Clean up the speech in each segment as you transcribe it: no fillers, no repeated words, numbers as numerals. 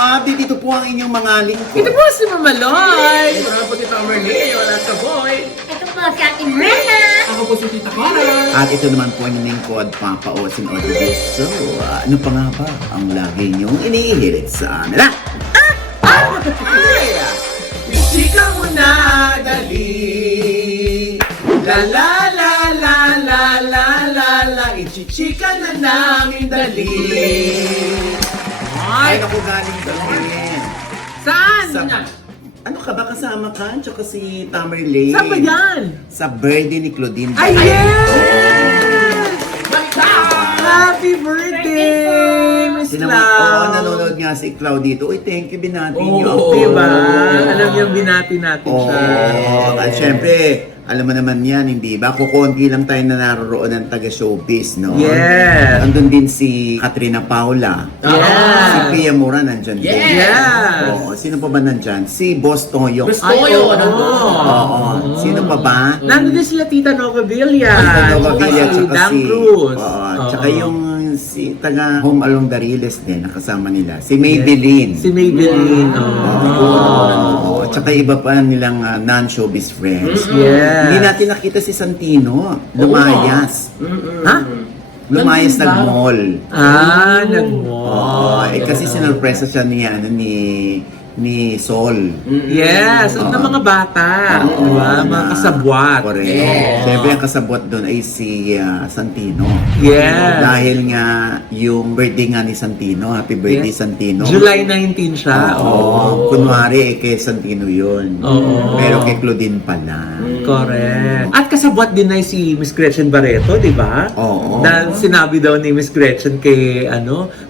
ka-abdi, dito po ang inyong mga lingkod. Ito po si Mama Loy. Ito na po si Tamerly, wala sa boy. Ito po si Ate Brenna. Ako po si Tita Cora. At ito naman po ang inyong lingkod, Papa Osin Odebis. So, ano pa nga ba ang lagi niyong inihirit sa amin? Chika mo na, dali. La la la la la la la la. Ichichika na namin, dali. Ay, ako galing doon. Saan? Ano ka ba, kasama ka? Tsaka si Tamerly. Saan ba yan? Sa birthday ni Claudine. Ay, yes! Happy birthday, Miss Oo, Clau! nanonood nga si Clau dito. Uy, thank you, binati niyo. Oo. Diba? Alam niyo, binati natin Oo, siya. at syempre, alam mo naman yan, hindi ba? Kukunti lang tayo na naroon ng taga-showbiz, no? Yes. Andun din si Katrina Paula. Yes. Si Pia Mura nandyan din. Yes. Oo, sino pa ba nandyan? Si Boss Toyo. Boss Ay, Toyo, oo. nandun. Oo. Sino pa ba? Nandun din sila Tita Nova Villa. Tita Nova Villa, Si tsaka Dam si... Cruz. Oo, tsaka Oo. yung si taga Home Along the Riles din, nakasama nila. Si Maybelline. Si Maybelline. Oo. Tsaka iba pa nilang non-showbiz friends. Yes. Hindi natin nakita si Santino. Lumayas. Ha? Lumayas Nandun ba? nag-mall. Ah, Oo. nag-mall. Kasi sinurpresa siya ni Sol. Yes, at ng mga bata. Diba? Mga kasabwat. Correct. Yes. Siyempre ang kasabwat doon ay si Santino. Yes. Dahil nga yung birthday nga ni Santino. Happy birthday, Yes. Santino. July 19 siya. Oo. Kunwari, kay Santino yun. Oo. Pero kay Claudine pala. Correct. At kasabwat din ay si Miss Gretchen Barreto, di ba? Oo. Dahil sinabi daw ni Miss Gretchen kay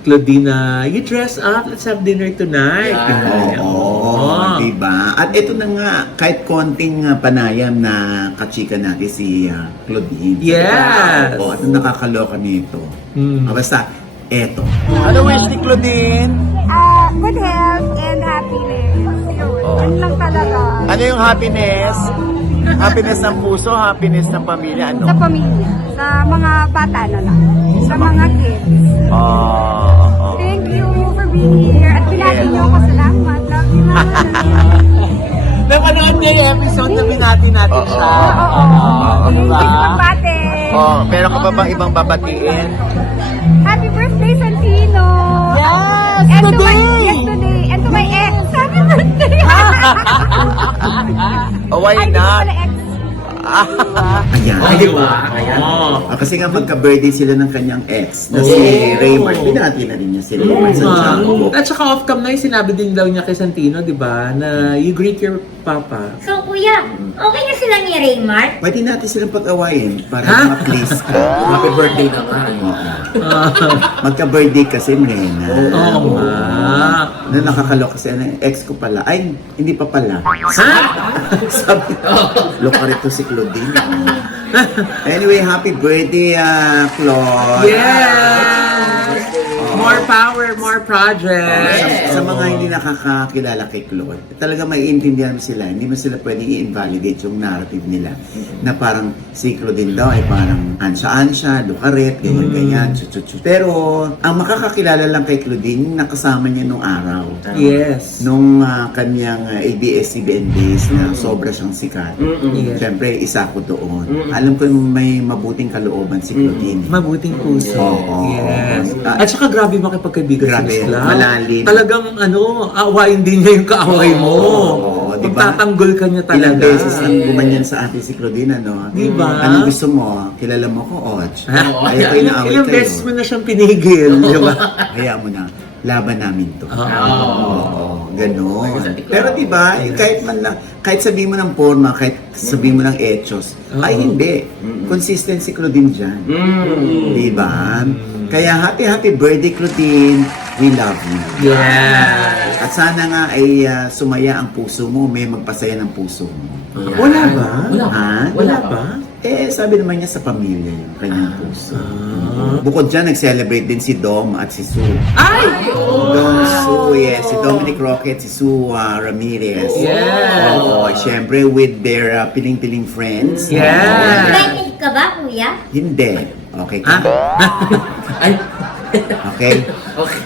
Claudina, you dress up, let's have dinner tonight. Yeah. Ganyan. Oo, diba? At ito na nga, kahit konting panayam na kachika natin si Claudine. Yes. Oo, at ang nakakaloka nito. Basta, eto. Ano wish ni Claudine? Good health and happiness. Yun. Yun lang talaga. Ano yung happiness? Happiness ng puso, happiness ng pamilya, Sa ano? pamilya. Sa mga bata na lang. Sa mga kids. Thank you for being here. At pinati niyo ako. Salamat. Love you, Mama. Napanood niya yung episode na binati natin siya. Oo. Diba? Thank you, Pate. Oh, meron ka ba bang ibang babatiin? Happy birthday, Santino. Yes! And to my, Today! yes, today. And to my ex. Happy birthday. Oh, why Ay, hindi ko pala ex. Ayan. Ay, di ba? Ayan. Kasi nga magka-birthday sila ng kanyang ex na si Raymond. Binati na rin niya si Raymond sa Santiago. At saka off-cam na yung sinabi din daw niya kay Santino, di ba? Na you greet your papa. So, kuya, okay na sila ni Raymart? Pwede natin silang pag-awayin para Ha? ma-please ka. Happy birthday na nga. Magka-birthday kasi, Mrena. Oo nga. Na nakakaloka kasi, ex ko pala. Ay, hindi pa pala. Ha? Sabi, lokarito si Claudine. Anyway, happy birthday, Claude. Yes! More power, more projects. Sa mga hindi nakakakilala kay Claude, talaga maiintindihan mo sila. Hindi mo sila pwedeng i-invalidate yung narrative nila. Na parang si Claudine daw ay parang ansya-ansya, lukaret, ganyan-ganyan, chuchuchu. Pero ang makakakilala lang kay Claudine, yung nakasama niya nung araw. Yes. Nung kanyang ABS-CBN days na sobra siyang sikat. Yes. Siyempre, isa ko doon. Alam ko yung may mabuting kalooban si Claudine. Mabuting puso. Oo. Yes. Ah, At saka grabe makipagkaibigan Grabe, si Miss Clau. malalim. Talagang awayin din niya yung kaaway mo. Oo, diba? Pagtatanggol ka niya talaga. Ilang beses nang gumanyan sa atin si Claudine, ano? Diba? Anong gusto mo? Kilala mo ko, Och. Ayaw ko inaaway Ilang kayo. beses mo na siyang pinigil, di ba? Hayaan mo na. Laban namin to. Oo, Ay, gano'n. sa tikla. Pero diba, kahit man lang, kahit sabihin mo ng forma, kahit sabihin mo ng etos, ay hindi. Consistent si Claudine dyan. Diba? Kaya happy birthday, Claudine. We love you. Yes. At sana nga ay sumaya ang puso mo, may magpasaya ng puso mo. Wala ba? Wala. Ha? Wala ba? Eh, sabi naman niya sa pamilya yung kanyang puso. Bukod dyan, nag-celebrate din si Dom at si Sue. Ay! Dom Sue, yes. Si Dominic Rocket, si Sue Ramirez. Yes. Oo, syempre with their piling-piling friends. Yes. Excited ka ba, kuya? Hindi. Okay ka? Ay, Okay?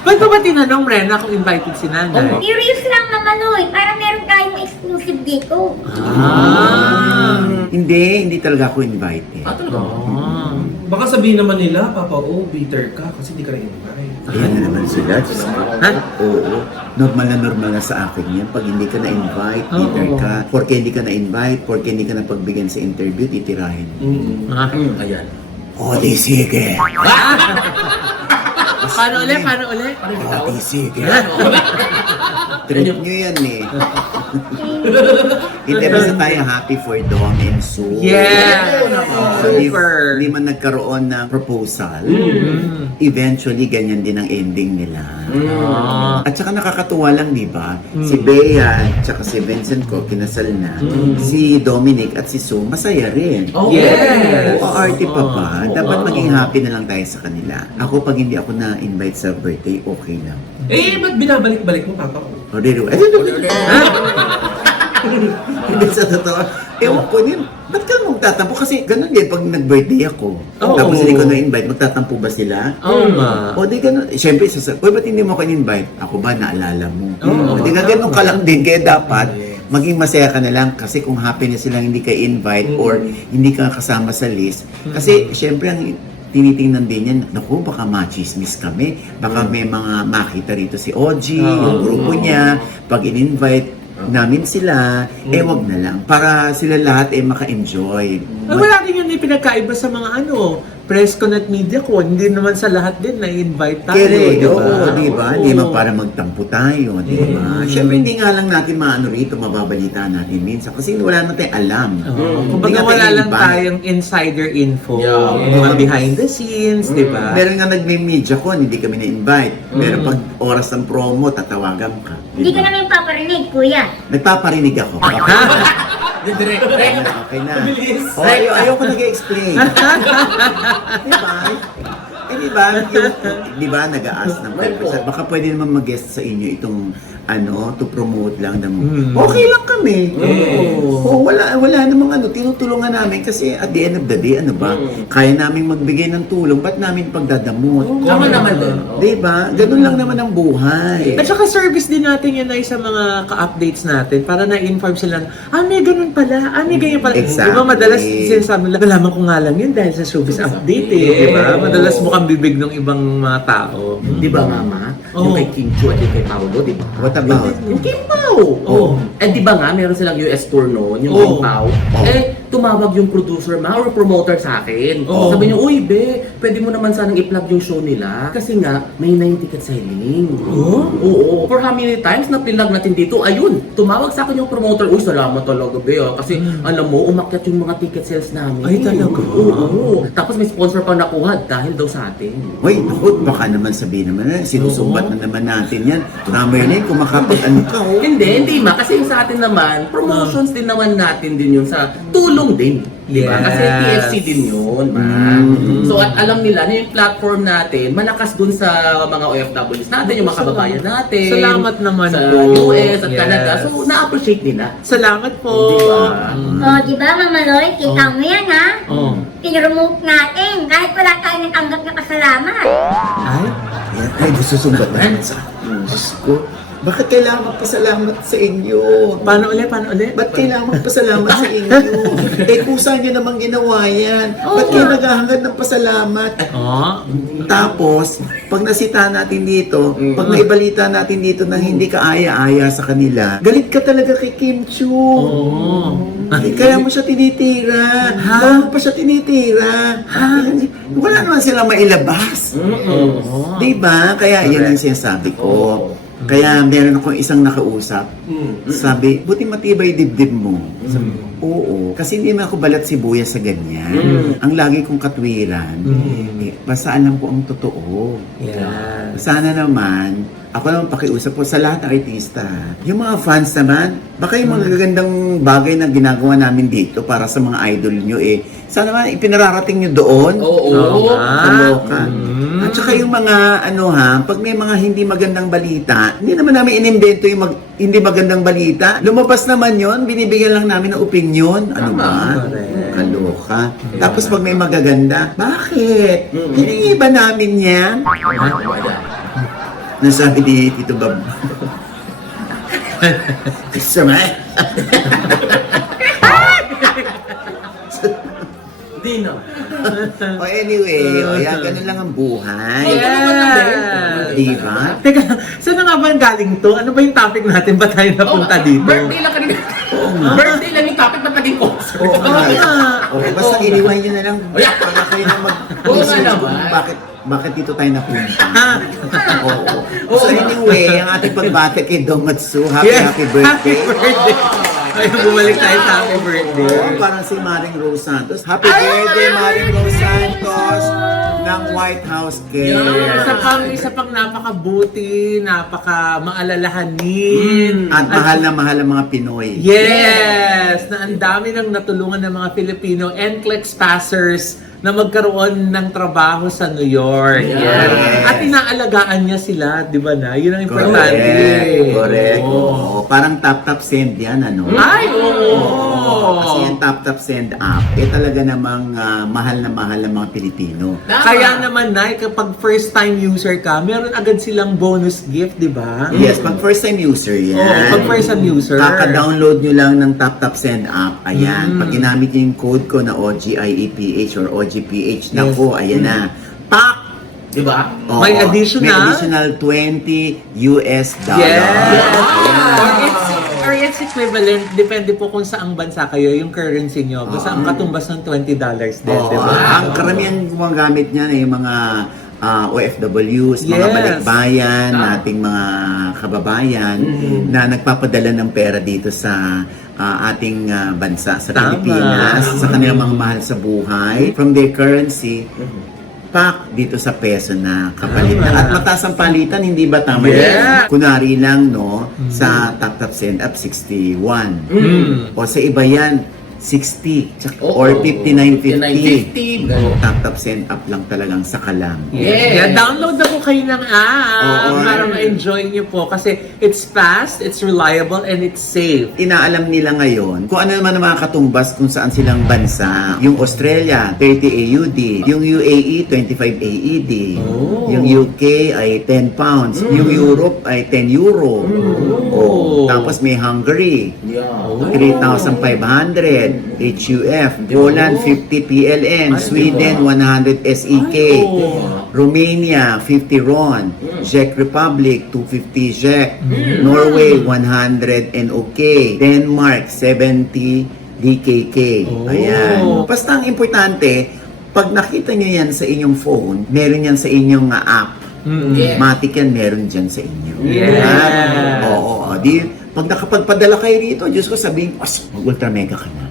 Ba't ba tinanong, Rena, kung invited si nanay? Curious lang naman, oy. Parang meron tayong exclusive dito. Hindi talaga ako invited. Talaga? Baka sabihin naman nila, Papa O, bitter ka kasi di ka na-invite. Ayan na naman sila. Diyos ko. Ha? Oo. Normal na sa akin yan. Pag hindi ka na-invite, bitter ka. Porke hindi ka na-invite, porke hindi ka na-pagbigyan sa interview, titirahin. Ah. Ayan. O, di sige. Paano ulit? O, di sige. Trip nyo yan eh. Hindi basta tayo happy for Dom and Sue. Yes! So, Super! di man nagkaroon ng proposal, eventually ganyan din ang ending nila. At saka nakakatuwa lang, di ba? Si Bea at saka si Vincent ko, kinasal na. Si Dominic at si Sue, masaya rin. Yes! O arte pa ba? Dapat maging happy na lang tayo sa kanila. Ako, pag hindi ako na-invite sa birthday, okay lang. Eh, ba't binabalik-balik mo, Papa O? O, di ba? Hindi sa totoo. Ewan ko din. Ba't ka magtatampo? Kasi ganun din pag nag-birthday ako. Oo. Tapos hindi ko na-invite, magtatampo ba sila? Oo nga. O di ganun. Siyempre, uy, ba't hindi mo ako in-invite? Ako ba, naalala mo? Oo. O di nga ganun ka lang din. Kaya dapat, maging masaya ka na lang kasi kung happy na silang hindi ka invite or hindi ka kasama sa list. Kasi siyempre, ang tinitingnan din yan, naku, baka machismis kami. Baka may mga makita rito si Oji, yung grupo niya. Pag in-invite namin sila, wag na lang. Para sila lahat maka-enjoy. Wala din yun pinagkaiba sa mga press con at media con. Hindi naman sa lahat din na-invite tayo, Correct, di ba? oo, di ba? Hindi man para magtampo tayo, di ba? Siyempre, hindi nga lang natin maano rito, mababalita natin minsan. Kasi wala natin alam. Kumbaga Hindi nga wala tayo lang invite. tayong insider info. Yeah. Mga behind the scenes, di ba? Meron nga nagme-media ko, hindi kami na-invite. Pero pag oras ng promo, tatawagan ka. Hindi ka namin paparinig, kuya. Nagpaparinig ako. Direct. Okay na. O, ayaw ko nag-explain. Di ba? Di ba? Di ba, nag-a-ask ng purpose. Baka pwede naman mag-guest sa inyo itong to promote lang ng okay lang kami. Oo, wala namang tinutulungan namin kasi at the end of the day, kaya namin magbigay ng tulong, ba't namin pagdadamot? Tama naman din. Di ba? Ganun lang naman ang buhay. At saka service din natin yan ay sa mga ka-updates natin para na-inform sila may ganun pala, may ganyan pala. Exactly. Di ba madalas sinasabi nila, nalaman ko nga lang yun dahil sa showbiz update di ba? Madalas mukhang bibig ng ibang mga tao. Di ba, Mama? Oo. Yung kay Kim Chiu at yung kay Paolo, di ba? What about? Yung Kim Pao! Oo. Eh, di ba nga, meron silang US tour noon, yung Oo. Kim Pao. Tumawag yung producer or promoter sa akin. Oo. Sabi niya, uy, be, pwede mo naman sanang i-plug yung show nila. Kasi nga, may 9 ticket selling. Oo. For how many times na pinlag natin dito, ayun, tumawag sa akin yung promoter, uy, salamat talaga, be, kasi alam mo, umakyat yung mga ticket sales namin. Ay, talaga? Oo. Tapos may sponsor pa nakuha dahil daw sa atin. Uy, naku, baka naman sabihin naman sinusumbat na naman natin yan. Tama yun ka, makapag-ano ka, Hindi ma. Kasi yung sa atin naman, promotions din naman natin din yun sa tulong din. Di ba? Kasi Yes. TFC din yun, ma. So, at alam nila na yung platform natin, malakas dun sa mga OFWs natin, yung mga kababayan natin. Salamat naman sa po. US at Yes. Canada. So, na-appreciate nila. Salamat po. Di ba? Di ba, Mama Loy? Kita mo yan, ha? Oh. Pinremote natin kahit wala tayo natanggap na pasalamat. Ay, Yan, ay, susumbat na naman sa Diyos ko. Bakit kailangan magpasalamat sa inyo? paano ulit? Ba't kailangan magpasalamat sa inyo? Kusa nyo namang ginawa yan. Ba't kayo naghahangad ng pasalamat? Tapos, pag nasita natin dito, pag naibalita natin dito na hindi ka aya-aya sa kanila, galit ka talaga kay Kim Chiu. Kaya mo siya tinitira. Bakit pa siya tinitira? Wala naman silang mailabas. Diba? Kaya yan ang sinasabi ko. Kaya meron akong isang nakausap. Sabi, buti matibay dibdib mo. Sabi, oo. Kasi hindi naman ako balat sibuyas sa ganyan. Ang lagi kong katwiran. Basta alam ko ang totoo. Yeah. Sana naman, ako naman pakiusap po sa lahat ng artista. Yung mga fans naman, baka yung mga gagandang bagay na ginagawa namin dito para sa mga idol nyo sana naman ipinararating nyo doon. Oo. Sa loka. At tsaka yung mga, pag may mga hindi magandang balita, hindi naman namin inimbento yung hindi magandang balita. Lumabas naman yon, binibigyan lang namin ng opinion. Ano ba? correct. Kaloka. Tapos pag may magaganda, bakit? Hiningi ba namin yan? Nasabi ni Tito Bob. Kasama. Di no. Anyway, yan, ganun lang ang buhay. Yes! Diba? Teka, saan na nga ba galing to? Ano ba yung topic natin? Ba tayo napunta dito? Birthday lang kanina. Birthday lang yung topic, ba't naging concert? Oo nga. Okay, basta iniwan nyo na lang Yeah. para kayo na Oo nga naman. kung bakit dito tayo napunta. Oo. So anyway, ang ating pagbati kay Domatsu, happy Yes. birthday. Happy birthday! Ay, bumalik tayo sa happy birthday. Oo, parang si Maring Rose Santos. Happy birthday, Maring Rose Santos ng White House Cake. Isa pang napakabuti, napaka-maalalahanin. At mahal ang mga Pinoy. Yes! Na ang dami nang natulungan ng mga Filipino NCLEX passers na magkaroon ng trabaho sa New York. Yes. At inaalagaan niya sila, di ba na? Yun ang importante. Correct. Oo. Oo. Parang tap-tap send yan, ano? Ay, oo! Kasi yung tap-tap send app, talaga namang mahal ng mga Pilipino. Kaya naman, Nay, kapag first-time user ka, meron agad silang bonus gift, di ba? Yes, pag first time user yan. Oo, pag first-time user. Kaka-download nyo lang ng TapTap Send app. Ayan, pag ginamit nyo yung code ko na OGIEPH or OGPH, naku, ayan na. Pak! Di ba? Oo, May additional? May additional $20 US. Yes! Or it's equivalent, depende po kung saang bansa kayo, yung currency nyo. Basta ang katumbas ng $20 din, Oo, di ba? ang karamihan gumagamit niyan ay yung mga OFWs, mga Yes. balikbayan, nating mga kababayan na nagpapadala ng pera dito sa ating bansa, sa Tama. Pilipinas, sa kanilang mga mahal sa buhay, from their currency, pak dito sa peso na kapalitan. Tama. At mataas ang palitan, hindi ba tama Yeah. yan? Kunwari lang, no, sa TapTap Send Up, 61. O sa iba yan, 60. Or 59.50. Ganun. TapTap Send Up lang talagang sakalang. Yes. Kaya download na po kayo ng app Oo. para ma-enjoy nyo po. Kasi it's fast, it's reliable, and it's safe. Inaalam nila ngayon kung ano naman ang mga katumbas kung saan silang bansa. Yung Australia, 30 AUD. Yung UAE, 25 AED. Yung UK ay 10 pounds. Yung Europe ay 10 euro. Oh. Tapos may Hungary, Yeah. 3,500. HUF. Poland, 50 PLN. Sweden, 100 SEK. Romania, 50 RON. Czech Republic, 250 ZEK. Norway, 100 NOK. Denmark, 70 DKK. Ayan. Basta ang importante, pag nakita nyo yan sa inyong phone, meron yan sa inyong app. Yeah. Matik yan, meron dyan sa inyo. Yes. Diba? Oo. Di, pag nakapagpadala kayo rito, Diyos ko sabihin, ultra mega ka na.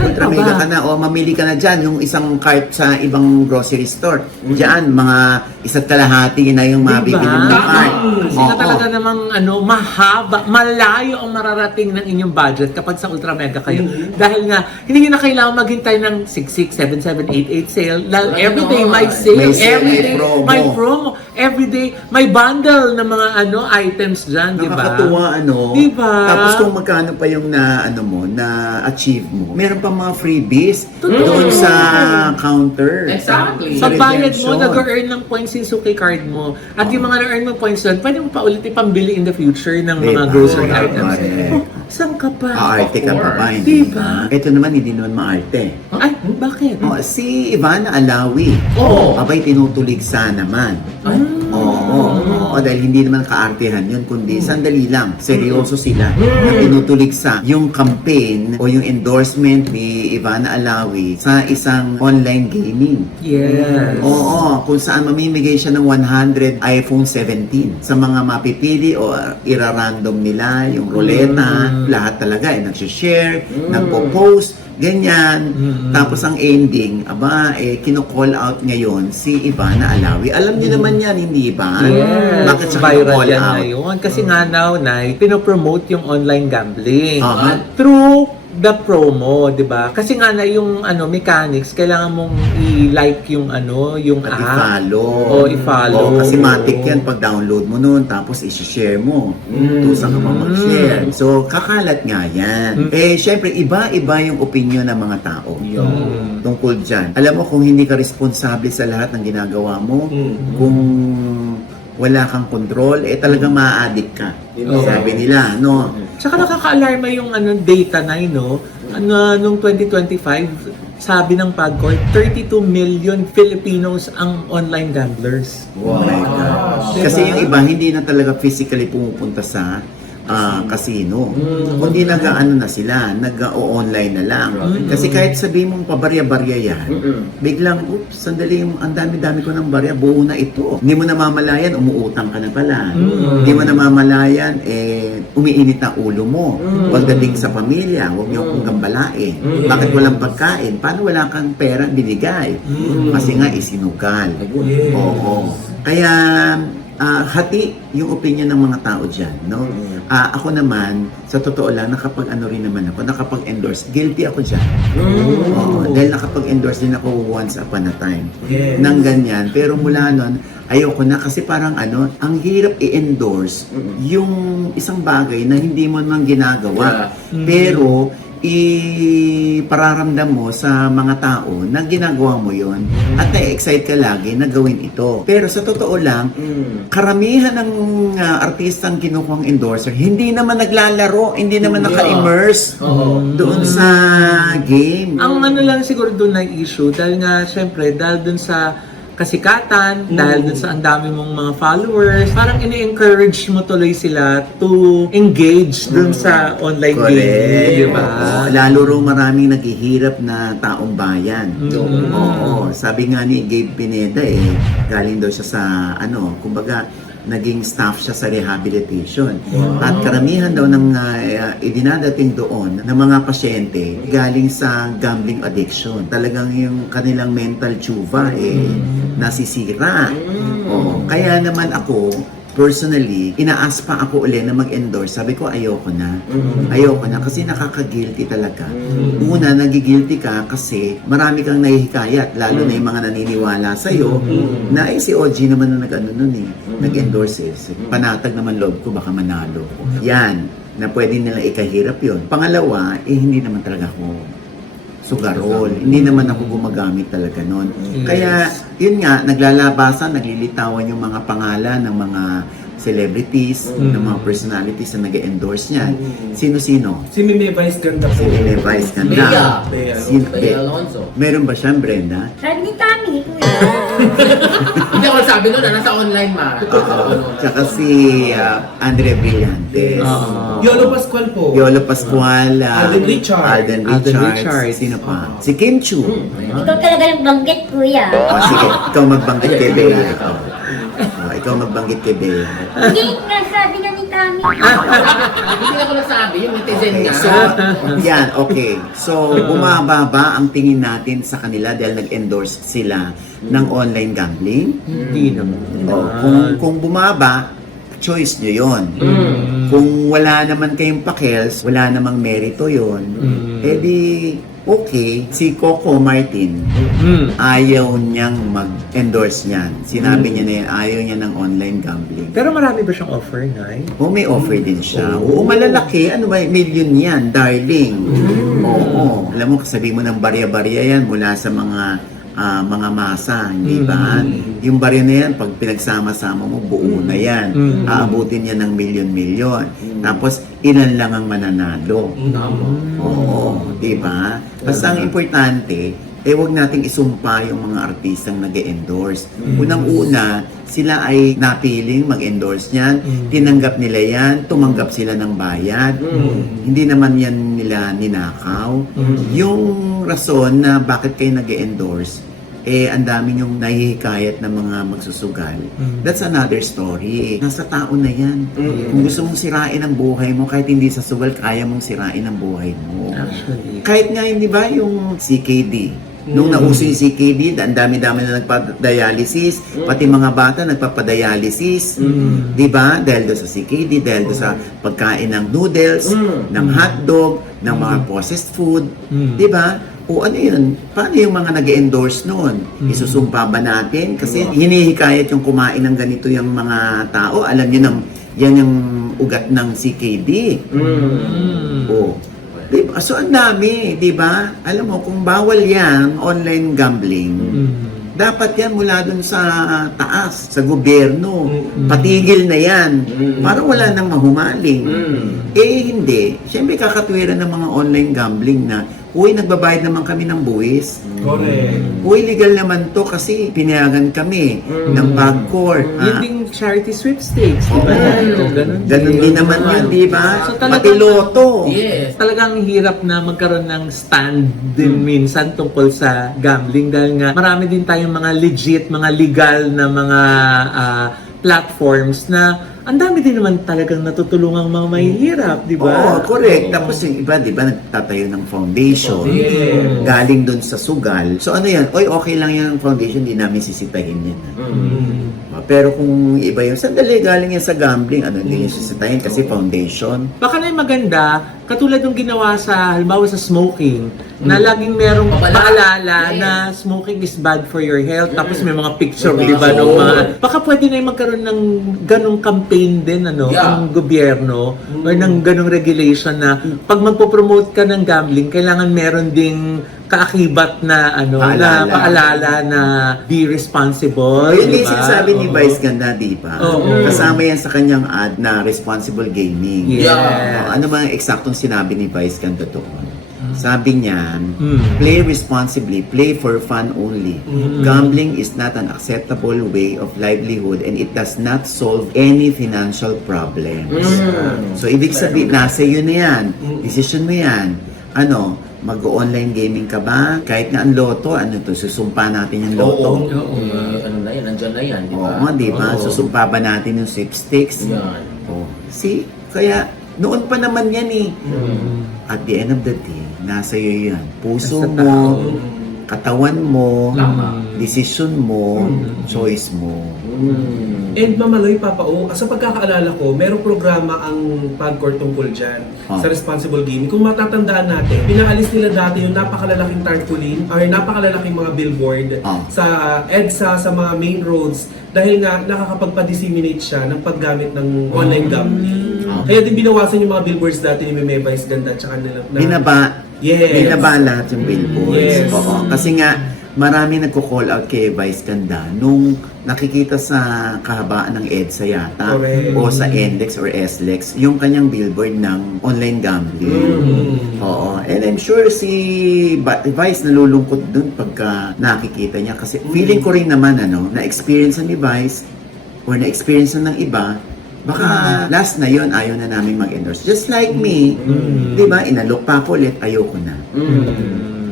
Ultra mega ka na. O mamili ka na dyan, yung isang cart sa ibang grocery store. Diyan, mga isa't kalahati na yung mabibili mong cart. Kasi na talaga namang mahaba, malayo ang mararating ng inyong budget kapag sa Ultra Mega kayo. Dahil nga, hindi nyo na kailangan maghintay ng 66, 77, 88 sale. Dahil everyday may sale, May sale, everyday promo. may promo, everyday may bundle ng mga items dyan, di ba? Nakakatuwa, Diba? Tapos kung magkano pa yung na-achieve mo, meron pa mga freebies doon sa counter. Exactly. Sa Pagbayad mo, redemption. nag-earn ng points yung Suki card mo. At yung mga na-earn mo points doon, pwede mo pa ulit ipambili in the future ng mga Diba? grocery Correct. items. Oh, saan ka pa? Aarte ka pa ba? Hindi ba? Ito naman, hindi naman maarte. Ay, bakit? Si Ivana Alawi. Oo. Abay, tinutuligsa naman. Oo, dahil hindi naman kaartehan yun, kundi sandali lang, seryoso sila na tinutuligsa yung campaign o yung endorsement ni Ivana Alawi sa isang online gaming. Yes. Oo, kung saan mamimigay siya ng 100 iPhone 17 sa mga mapipili o irarandom nila yung ruleta, lahat talaga ay nagsishare, nagpo-post, ganyan. Tapos ang ending, kino-call out ngayon si Ivana Alawi. Alam niyo naman yan, hindi ba? Yes. Bakit siya Viral kino-call yan out? ngayon. Kasi nga now, Nay, pinopromote yung online gambling. Aha. Through the promo, 'di ba? Kasi nga na yung mechanics, kailangan mong i-like yung yung At app. i-follow. O, i-follow. Oo, kasi matik yan pag download mo nun, tapos i-share mo. Tusa ka pa mag-share. So, kakalat nga yan. Eh, syempre, iba-iba yung opinion ng mga tao. Tungkol dyan. Alam mo, kung hindi ka responsable sa lahat ng ginagawa mo, kung wala kang control, eh talagang ma-addict ka. Sabi nila, no? Tsaka nakaka-alarma yung data na nung 2025, sabi ng PAGCOR, 32 million Filipinos ang online gamblers. Oh my gosh. Kasi yung iba, hindi na talaga physically pumupunta sa casino. Kundi nag-ano na sila, nag-online na lang. Kasi kahit sabihin mong pabarya-barya yan, biglang, oops, sandali, ang dami-dami ko ng barya, buo na ito. Hindi mo namamalayan, umuutang ka na pala. Hindi mo namamalayan, umiinit ang ulo mo. Pagdating sa pamilya, huwag niyo akong gambalain. Bakit walang pagkain? Paano wala kang pera binigay? Kasi nga isinugal. Oo. Kaya, hati yung opinion ng mga tao dyan, no? Ako naman, sa totoo lang, rin naman ako, nakapag-endorse. Guilty ako dyan. Oo, dahil nakapag-endorse din ako once upon a time. Nang ganyan. Pero mula nun, ayoko na kasi parang ang hirap i-endorse yung isang bagay na hindi mo naman ginagawa. Pero, ipararamdam mo sa mga tao na ginagawa mo yon at na-excite ka lagi na gawin ito. Pero sa totoo lang, karamihan ng artistang kinukuhang endorser, hindi naman naglalaro, hindi naman naka-immerse doon sa game. Ang lang siguro doon na issue, dahil nga, syempre, dahil doon sa kasikatan, dahil dun sa ang dami mong mga followers, parang ini-encourage mo tuloy sila to engage dun sa online gaming, di ba? Oo, lalo raw maraming naghihirap na taong bayan. Oo, sabi nga ni Gabe Pineda galing daw siya sa kumbaga, naging staff siya sa rehabilitation. At karamihan daw ng idinadating doon ng mga pasyente galing sa gambling addiction. Talagang yung kanilang mental tsuva nasisira. Kaya naman ako, personally, inaas pa ako ulit na mag-endorse. Sabi ko, ayoko na. Ayoko na kasi nakaka-guilty talaga. Una, nagigilty ka kasi marami kang nahihikayat, lalo na yung mga naniniwala sa'yo na si OG naman na nag-endorse. Panatag naman loob ko, baka manalo ko. Yan, na pwede nila ikahirap yon. Pangalawa, hindi naman talaga ako sugarol. Hindi naman ako gumagamit talaga nun. Kaya, yun nga, naglalabasan, naglilitawan yung mga pangalan ng mga celebrities, ng mga personalities na nag-endorse niyan. Sino-sino? Si Mime Vice ganda po. Si Mime Vice ganda. Bea. Bea Alonzo. Meron ba siyang Brenda? Sabi ni Tami, kuya. Hindi ako sabi nun, nasa online ma. Tsaka si Andre Brillantes. Yolo Pascual po. Yolo Pascual. Alden Richards. Alden Richards. Sino pa? Si Kim Chu. Ikaw talaga nagbanggit, kuya. Sige, ikaw magbanggit kay Bea. Ikaw magbanggit kay Bea. Hindi, sabi nga ni Tami. Hindi ako nagsabi, yung netizen nga. So, yan, okay. So, bumababa ang tingin natin sa kanila dahil nag-endorse sila ng online gambling. Hindi naman. Kung bumaba, choice nyo yon. Kung wala naman kayong pakels, wala namang merito yon, edi okay, si Coco Martin, ayaw niyang mag-endorse niyan. Sinabi niya na yan, ayaw niya ng online gambling. Pero marami ba siyang offer, Nay? May offer din siya. Oo, malalaki. Ano ba? Million yan, darling. Oo. Alam mo, sabi mo ng barya-barya yan mula sa mga masa, hindi ba? Yung barya na yan, pag pinagsama-sama mo, buo na yan. Aabutin yan ng milyon-milyon. Tapos, ilan lang ang mananalo. Oo, di ba? Basta ang importante, huwag nating isumpa yung mga artistang nag-endorse. Unang-una, sila ay napiling mag-endorse niyan, tinanggap nila yan, tumanggap sila ng bayad. Hindi naman yan nila ninakaw. Yung rason na bakit kayo nag-endorse, ang dami yung nahihikayat ng mga magsusugal. That's another story. Nasa tao na yan. Kung gusto mong sirain ang buhay mo, kahit hindi sa sugal, kaya mong sirain ang buhay mo. Actually. Kahit nga, hindi ba, yung CKD, Nung nauso yung CKD, ang dami-dami na nagpa-dialysis, pati mga bata nagpapa-dialysis. Di ba? Dahil doon sa CKD, dahil doon sa pagkain ng noodles, ng hotdog, ng mga processed food. Di ba? O ano yun? Paano yung mga nag-endorse noon? Isusumpa ba natin? Kasi hinihikayat yung kumain ng ganito yung mga tao. Alam nyo nang yan yung ugat ng CKD. O. Diba? So, ang dami, di ba? Alam mo, kung bawal yan, online gambling, dapat yan mula dun sa taas, sa gobyerno. Patigil na yan. Para wala nang mahumaling. Eh, hindi. Siyempre, kakatwiran ng mga online gambling na, uy, nagbabayad naman kami ng buwis. Correct. Uy, legal naman to kasi pinayagan kami ng PAGCOR. Yun ding charity sweepstakes, di ba? Ganun din naman yun, di ba? So, talagang- Pati loto. Yes. Talagang hirap na magkaroon ng stand din minsan tungkol sa gambling dahil nga marami din tayong mga legit, mga legal na mga platforms na ang dami din naman talagang natutulungang mga mahihirap, di ba? Oo, correct. Tapos yung iba, di ba, nagtatayo ng foundation. Galing dun sa sugal. So ano yan? Oy, okay lang yung foundation, di namin sisitahin yan. Pero kung iba yung, sandali, galing yan sa gambling, ano, hindi yung sisitahin kasi foundation. Baka na yung maganda, katulad ng ginawa sa, halimbawa sa smoking, na laging merong paalala na smoking is bad for your health, tapos may mga picture, di ba, ng mga, baka pwede na yung magkaroon ng ganong campaign din, ano, ang gobyerno, or ng ganong regulation na, pag magpo-promote ka ng gambling, kailangan meron ding kaakibat na, ano, na paalala na be responsible, Yun di din ba? sinasabi ni Vice Ganda, di ba? Oo. Kasama yan sa kanyang ad na responsible gaming. Yeah. Ano ba ang eksaktong sinabi ni Vice Ganda doon? Sabi niya, play responsibly, play for fun only. Gambling is not an acceptable way of livelihood and it does not solve any financial problems. So, ibig sabihin, nasa iyo na yan. Decision mo yan. Ano, mag-online gaming ka ba? Kahit na ang loto, ano to, susumpa natin yung loto. Ano na yan, nandyan na yan, di ba? Oo, di ba? Susumpa ba natin yung sweepstakes? Yan. Oh. See? Kaya, noon pa naman yan eh. At the end of the day, nasa iyo yan. Puso Nasa mo, katawan mo, Tama. decision mo, choice mo. And Mamaloy, Papa O, sa pagkakaalala ko, merong programa ang PAGCOR tungkol dyan sa responsible gaming. Kung matatandaan natin, pinaalis nila dati yung napakalalaking tarpaulin or napakalalaking mga billboard sa EDSA, sa mga main roads dahil nga nakakapagpa-disseminate siya ng paggamit ng online gambling. Kaya din binawasan yung mga billboards dati ni Meme Vice Ganda tsaka nila. Binaba. Yes. Binaba lahat yung billboards. Yes. Oo. Kasi nga, marami nagko-call out kay Vice Ganda nung nakikita sa kahabaan ng EDSA yata Correct. o sa NLEX or SLEX yung kanyang billboard ng online gambling. Oo. And I'm sure si Vice nalulungkot dun pagka nakikita niya kasi feeling ko rin naman ano, na-experience ni Vice or na-experience ng iba baka last na yon ayaw na namin mag-endorse. Just like me, di ba, inalok pa ako ulit, ayoko na.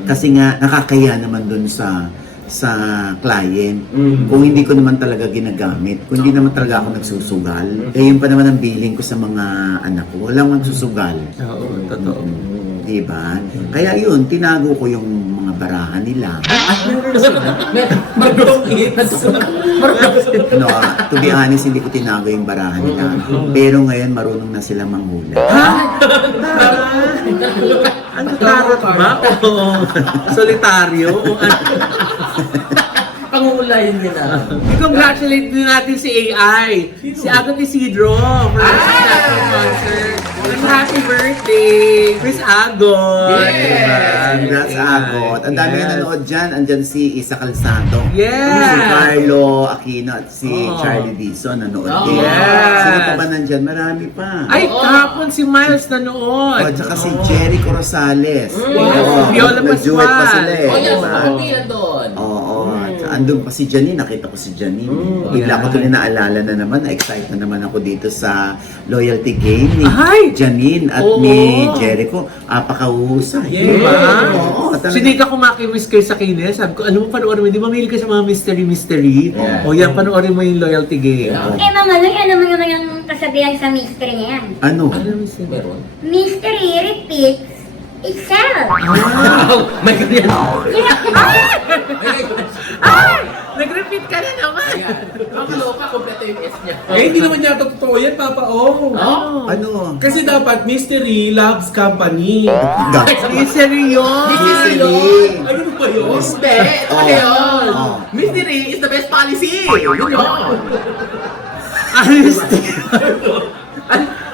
Kasi nga, nakakaya naman dun sa client. Kung hindi ko naman talaga ginagamit, kung hindi naman talaga ako nagsusugal, eh yun pa naman ang billing ko sa mga anak ko. Walang magsusugal. Oo, totoo. Diba? Kaya yun, tinago ko yung mga barahan nila. No, to be honest, hindi ko tinago yung barahan nila. Pero ngayon, marunong na sila manghula. Ano tarot ba? Oo. Solitaryo? O ano? Pangulayin niya na. I-congratulate din natin si AI. Si Agot Isidro for the successful concert. And happy birthday, Chris Agot. Congrats, Agot. Ang dami nga nanood dyan. Andyan si Isa Calzado. Yes. Si Carlo Aquino at si Oh. Charlie Dizon nanood Oh. din. Yes. Sino pa ba nandyan? Marami pa. Ay, kahapon si Miles nanood. at saka si Jericho Rosales. Viola nag-duet pa Pascual. sila eh. Oh, yes, Diba? kapatid doon. Oo. Andun pa si Janine, nakita ko si Janine. Bigla ko tuloy naalala na naman, na-excite na naman ako dito sa loyalty game ni Ay! Janine at Oo. ni Jericho. Apakahusay. Diba? Oo, talaga. Si Nika kumakimiss kayo sa kines. Sabi ko, ano mo panoorin mo? Di ba mahilig ka sa mga mystery? O yan, panoorin mo yung loyalty game. Eh, Mamaloy, ano mo naman yung kasabihan sa mystery niya yan? Ano? Ano yung mystery? Meron. Mystery repeats Excel. May ganyan. Nag-repeat ka na naman! Makaloka, kompleto yung S niya. Eh, hindi naman yata totoo yan, Papa O. Ano? Kasi dapat Mystery Loves Company. Mystery yun! Mystery. Ano ba yun? Hindi, ano yun? Oh. Mystery is the best policy! Yun yun! Honesty!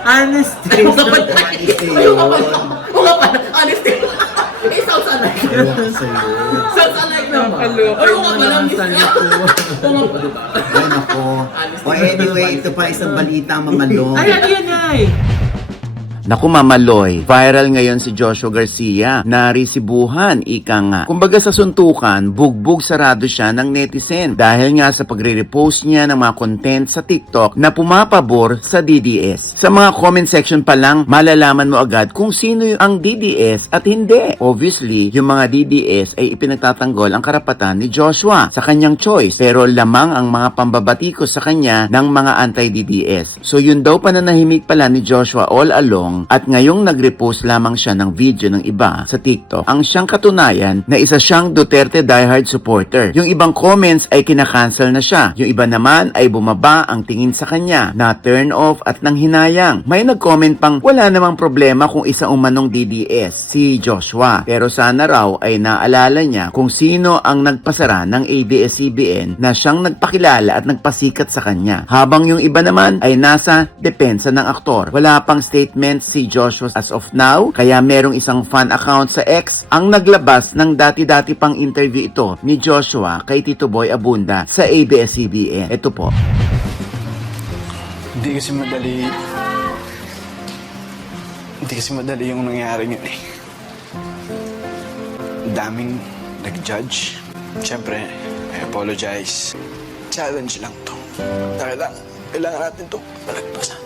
Honesty! Ano ka pala? Ano ka pala? Ano ka pala? Honesty! Eh, sounds alike. Ewan ko sa'yo. Sounds alike naman. Nakaloka Ano yung ka mga pala? nasan ko. Oo nga pala. Ay, nako. O anyway, ito pa isang balita, Mama Lo. Ay, ano yan, ay? Naku, Mama Loy, viral ngayon si Joshua Garcia na risibuhan, ika nga. Kumbaga sa suntukan, bugbog sarado siya ng netizen dahil nga sa pagre-repost niya ng mga content sa TikTok na pumapabor sa DDS. Sa mga comment section pa lang, malalaman mo agad kung sino ang DDS at hindi. Obviously, yung mga DDS ay ipinagtatanggol ang karapatan ni Joshua sa kanyang choice, pero lamang ang mga pambabatikos sa kanya ng mga anti-DDS. So yun daw pananahimik pala ni Joshua all along, at ngayong nag-repost lamang siya ng video ng iba sa TikTok ang siyang katunayan na isa siyang Duterte diehard supporter. Yung ibang comments ay kinakancel na siya. Yung iba naman ay bumaba ang tingin sa kanya na turn off at nang hinayang. May nag-comment pang wala namang problema kung isa umanong DDS si Joshua. Pero sana raw ay naalala niya kung sino ang nagpasara ng ABS-CBN na siyang nagpakilala at nagpasikat sa kanya. Habang yung iba naman ay nasa depensa ng aktor. Wala pang statement si Joshua as of now, kaya merong isang fan account sa X ang naglabas ng dati-dati pang interview ito ni Joshua kay Tito Boy Abunda sa ABS-CBN. Ito po. Hindi kasi madali yung nangyari yun eh. Daming nag-judge. Siyempre, I apologize. Challenge lang to. Kailangan natin to palagpasan.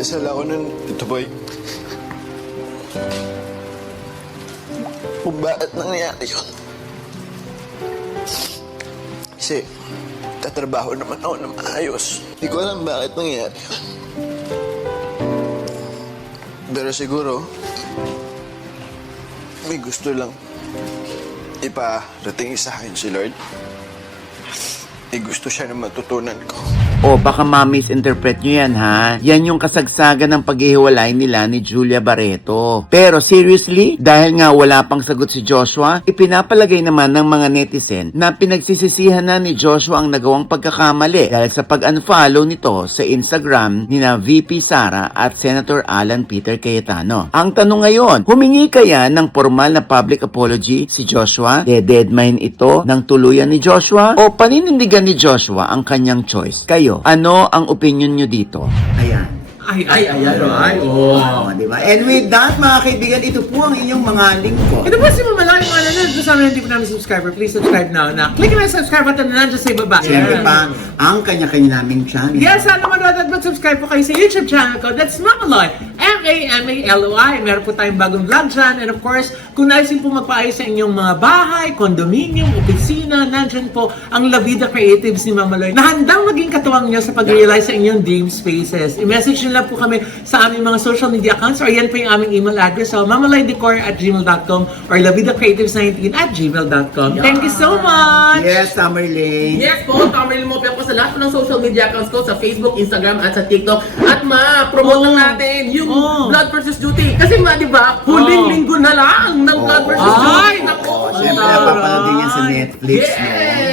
Nagdasal ako nun, Tito Boy. Kung bakit nangyari yun. Kasi, tatrabaho naman ako na maayos. Hindi ko alam bakit nangyari yun. Pero siguro, may gusto lang iparating sa akin si Lord. May gusto siya na matutunan ko. O baka ma-misinterpret nyo yan ha. Yan yung kasagsagan ng paghihiwalay nila ni Julia Barreto. Pero seriously, dahil nga wala pang sagot si Joshua, ipinapalagay naman ng mga netizen na pinagsisisihan na ni Joshua ang nagawang pagkakamali dahil sa pag-unfollow nito sa Instagram ni na VP Sara at Senator Alan Peter Cayetano. Ang tanong ngayon, humingi kaya ng formal na public apology si Joshua? Deadmine ito ng tuluyan ni Joshua? O paninindigan ni Joshua ang kanyang choice? Kayo, ano ang opinion nyo dito? Ayan. Oh. Diba? And with that, mga kaibigan, ito po ang inyong mga lingkod. Ito po si Mama yung ano na, doon sa mga hindi po namin subscriber, please subscribe now na. Click na yung subscribe button na nandiyan sa ibaba. Siyempre pa, ang kanya-kanya naming channel. Yes, sana manood at mag-subscribe po kayo sa YouTube channel ko. That's Mamaloy. M-A-M-A-L-O-Y. Meron po tayong bagong vlog dyan. And of course, kung naisin po magpaayos sa inyong mga bahay, condominium, opisina, nandyan po ang La Vida Creatives ni Mamaloy na handang maging katuwang nyo sa pag-realize sa inyong dream spaces. I-message nyo lang po kami sa aming mga social media accounts or yan po yung aming email address. So, mamaloydecor@gmail.com or lavidacreatives19@gmail.com. Thank you so much! Yes, Summer Lane. Yes po, Tameril Mopia po sa lahat ng social media accounts ko sa Facebook, Instagram at sa TikTok. At ma-promote lang natin yung Blood versus Duty. Kasi di ba, huling linggo na lang ng Blood versus Duty. Ay, Oo, siyempre napapanood din yan sa Netflix, no?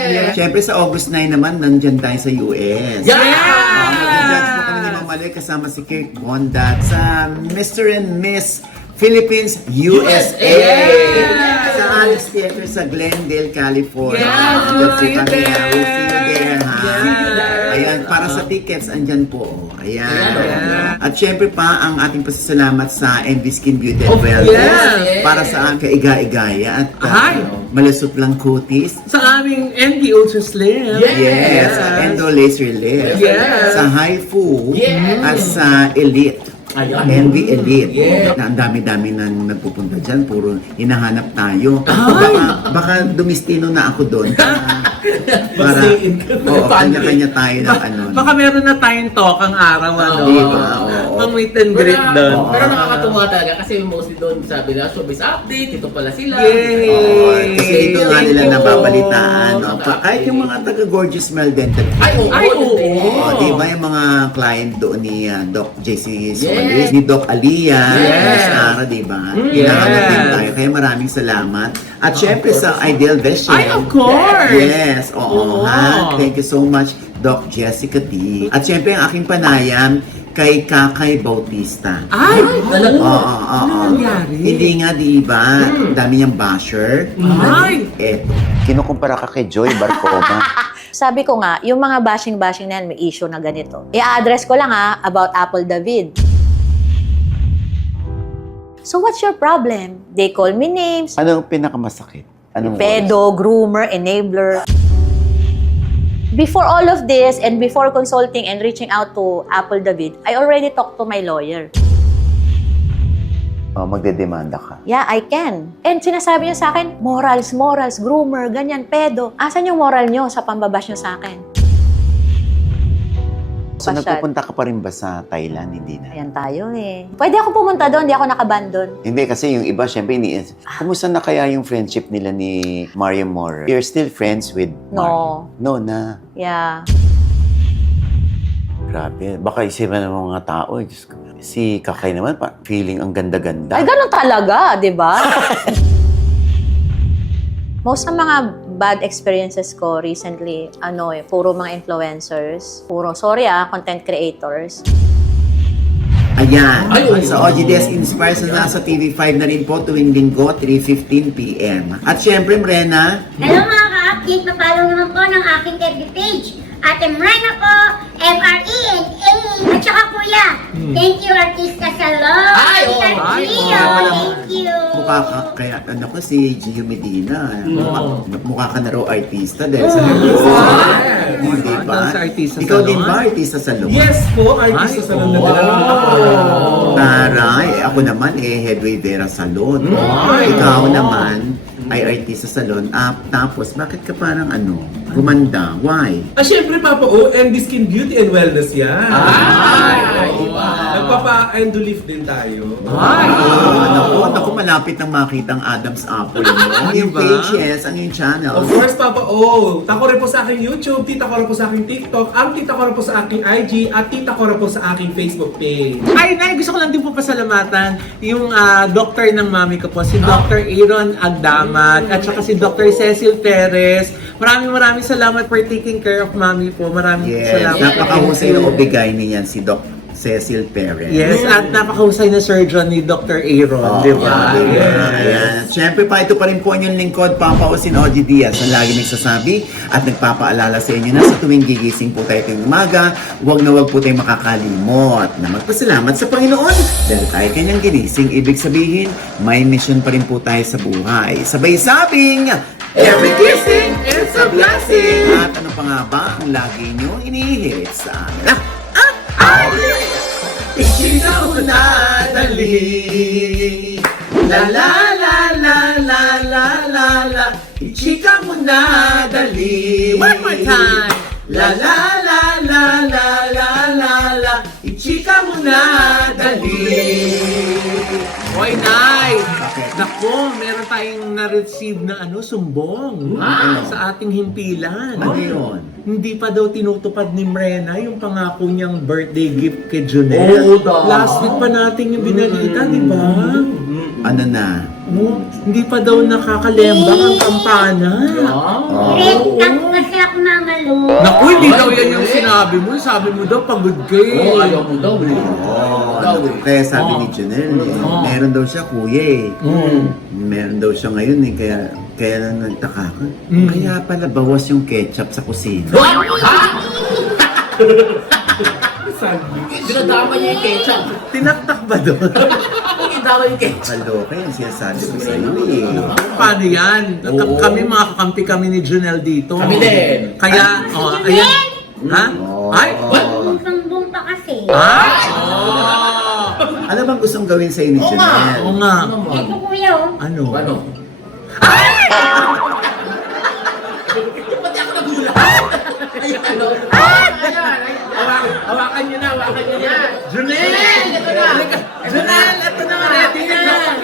Yes! Siyempre sa August 9 naman, nandyan tayo sa US. Yeah! Mag-judge po kami ni Ma'am Maloy kasama si Kirk Bondat sa Mr. and Miss Philippines USA. Yes! Sa Alex Theater sa Glendale, California. Yes, Andyan we'll po see you kami. there. We'll see you there, ha? See you there. Ayan, para sa tickets, andyan po. Ayan. Ayan. At syempre pa, ang ating pasasalamat sa MV Skin Beauty and Of Wellness. yes. Para sa kaiga-igaya at Ay. malusot lang kutis. Sa aming ND Ultra Slim. Yes, sa Endo Laser Lift. Yes. Sa Haifu. Yes. At sa Elite. Ayan. MV Elite. Yes. Na ang dami-dami nang nagpupunta dyan. Puro hinahanap tayo. Ay. Baka dumistino na ako doon. Para, Mag-stay-in ka na. oo, kanya-kanya tayo ng ano. Baka meron na tayong talk ang araw, ano? Diba? Oo. Ang meet and greet doon. Pero nakakatuwa talaga kasi mostly doon sabi na showbiz update, ito pala sila. Yay! Oo, kasi ito nga nila Thank you. nababalitaan. No? Naka-update. Kahit yung mga taga-Gorgeous Smile Dental Ay, oo. Ay, oo. Oo, di ba yung mga client doon ni Doc JC Solis, Yes. ni Doc Alia, Yes. ni Sarah, di ba? Yes. Hinahanap din tayo. Kaya maraming salamat. At syempre sa Ideal Vision. Ay, of course! Yes, oo, Oo. ha. Thank you so much, Doc Jessica T. At syempre ang aking panayam kay Kakay Bautista. Ay! Talaga? Oo. Ano nangyari? Hindi nga, di ba? Dami niyang basher. Ay! Eto. Kinukumpara ka kay Joy Barcoma. Sabi ko nga, yung mga bashing-bashing na yan, may issue na ganito. I-address ko lang about Apple David. So what's your problem? They call me names. Anong pinakamasakit? Anong Pedo, groomer, enabler. Before all of this and before consulting and reaching out to Apple David, I already talked to my lawyer. magdedemanda ka. Yeah, I can. And sinasabi niya sa akin, morals, groomer, ganyan, pedo. Asan yung moral niyo sa pambabash niyo sa akin? So Pasyal. nagpupunta ka pa rin ba sa Thailand? Hindi na. Ayan tayo eh. Pwede ako pumunta doon, hindi ako nakabandon. Hindi, kasi yung iba, syempre, kumusta na kaya yung friendship nila ni Mario Moore? You're still friends with Mario? No na. Yeah. Grabe. Baka isipan ng mga tao. Diyos ko. Si Kakay naman, feeling ang ganda-ganda. Ay, ganun talaga, di ba? Most ng mga bad experiences ko recently, puro mga influencers, content creators. Ayan. Ay, oo. Sa OGDS Inspires na nasa TV5 na rin po tuwing linggo, 3:15 p.m. At syempre, Mrena, Hello mga ka-update, papalo naman po ng aking FB page. Ate Mrena po, M-R-E-N-A, at saka kuya. Thank you, Artista Salon. Ay, oo. Sir Ay, Gio, oo. thank you. mukha ka, kaya ko si Gio Medina. Mukha ka na raw artista dahil sa artista. Di ba? Dahil sa artista Ikaw din salon? ba, artista salon? Yes po, artist Ay, sa salon na wow. dinala ako. Taray, ako naman Headway Vera Salon. Ay, Ikaw oo. naman ay artista salon. Tapos, bakit ka parang gumanda? Why? Syempre Papa O, MD Skin Beauty and Wellness yan. Ay, Oo. Nagpapa-endolift din tayo. Ay! Naku, malapit nang makita ang Adam's Apple mo. Yung Diba? page, yes. Ano yung channel? Of course, Papa O. Tako rin po sa aking YouTube, tita ko rin po sa aking TikTok, ang tita ko rin po sa aking IG, at tita ko rin po sa aking Facebook page. Ay, Nay, gusto ko lang din po pasalamatan yung doctor ng mami ko po, si Dr. Aaron Agdamat, at saka si Dr. Cecil Perez. Maraming salamat for taking care of mami po. Maraming Yes, salamat. napakahusay na obigay niyan si Doc Cecil Perez. Yes, at napakahusay na surgeon ni Dr. Aaron, di ba? Ayan. Siyempre pa, ito pa rin po inyong lingkod, Papa Osin Oji Diaz, na lagi nagsasabi at nagpapaalala sa inyo na sa tuwing gigising po tayo tuwing umaga, huwag na huwag po tayong makakalimot na magpasalamat sa Panginoon dahil tayo kanyang ginising. Ibig sabihin, may mission pa rin po tayo sa buhay. Sabay sabing, every kissing is a blessing! At ano pa nga ba ang lagi nyo inihirit sa amin? Ichika mo na dali. La la la la la la la la. Ichika mo na dali. One more time. La la la la la la la la. Ichika mo na dali. Hoy, Nay! Bakit? Naku, meron tayong na-receive na sumbong sa ating himpilan. Ano yun? Hindi pa daw tinutupad ni Mrena yung pangako niyang birthday gift kay Junel. Oo daw. Last week pa natin yung binalita, di ba? Ano na? Hindi pa daw nakakalembang ang kampana. Oh. Great, kasi ako mga ko. Naku, hindi daw yan yung sinabi mo. Sabi mo daw, pagod ka eh. Oo, ayaw mo daw eh. Daw eh. Kaya sabi ni Janelle, meron daw siya kuya eh. Meron daw siya ngayon eh, kaya lang nagtaka ka. Kaya pala bawas yung ketchup sa kusina. Dinadama niya yung ketchup. Tinaktak ba doon? Dinadama yung ketchup. Kaloka yan, sinasabi ko sa iyo eh. Paano yan? Oo. Kami, mga kakampi kami ni Junel dito. Kami din. Kaya, oh, ayan. Ha? Oo. Ay! Bumbang pa kasi. Ah! Oh. Ano bang gustong gawin sa'yo ni Oo nga. Janelle? Oo nga. Ano naman? Ito kuya oh. Ano? Ano? Pati ako nagulat. Ayan, ano? Hawakan niyo na, hawakan niyo na. Junel! Ito na! Junel, ito na, ready na!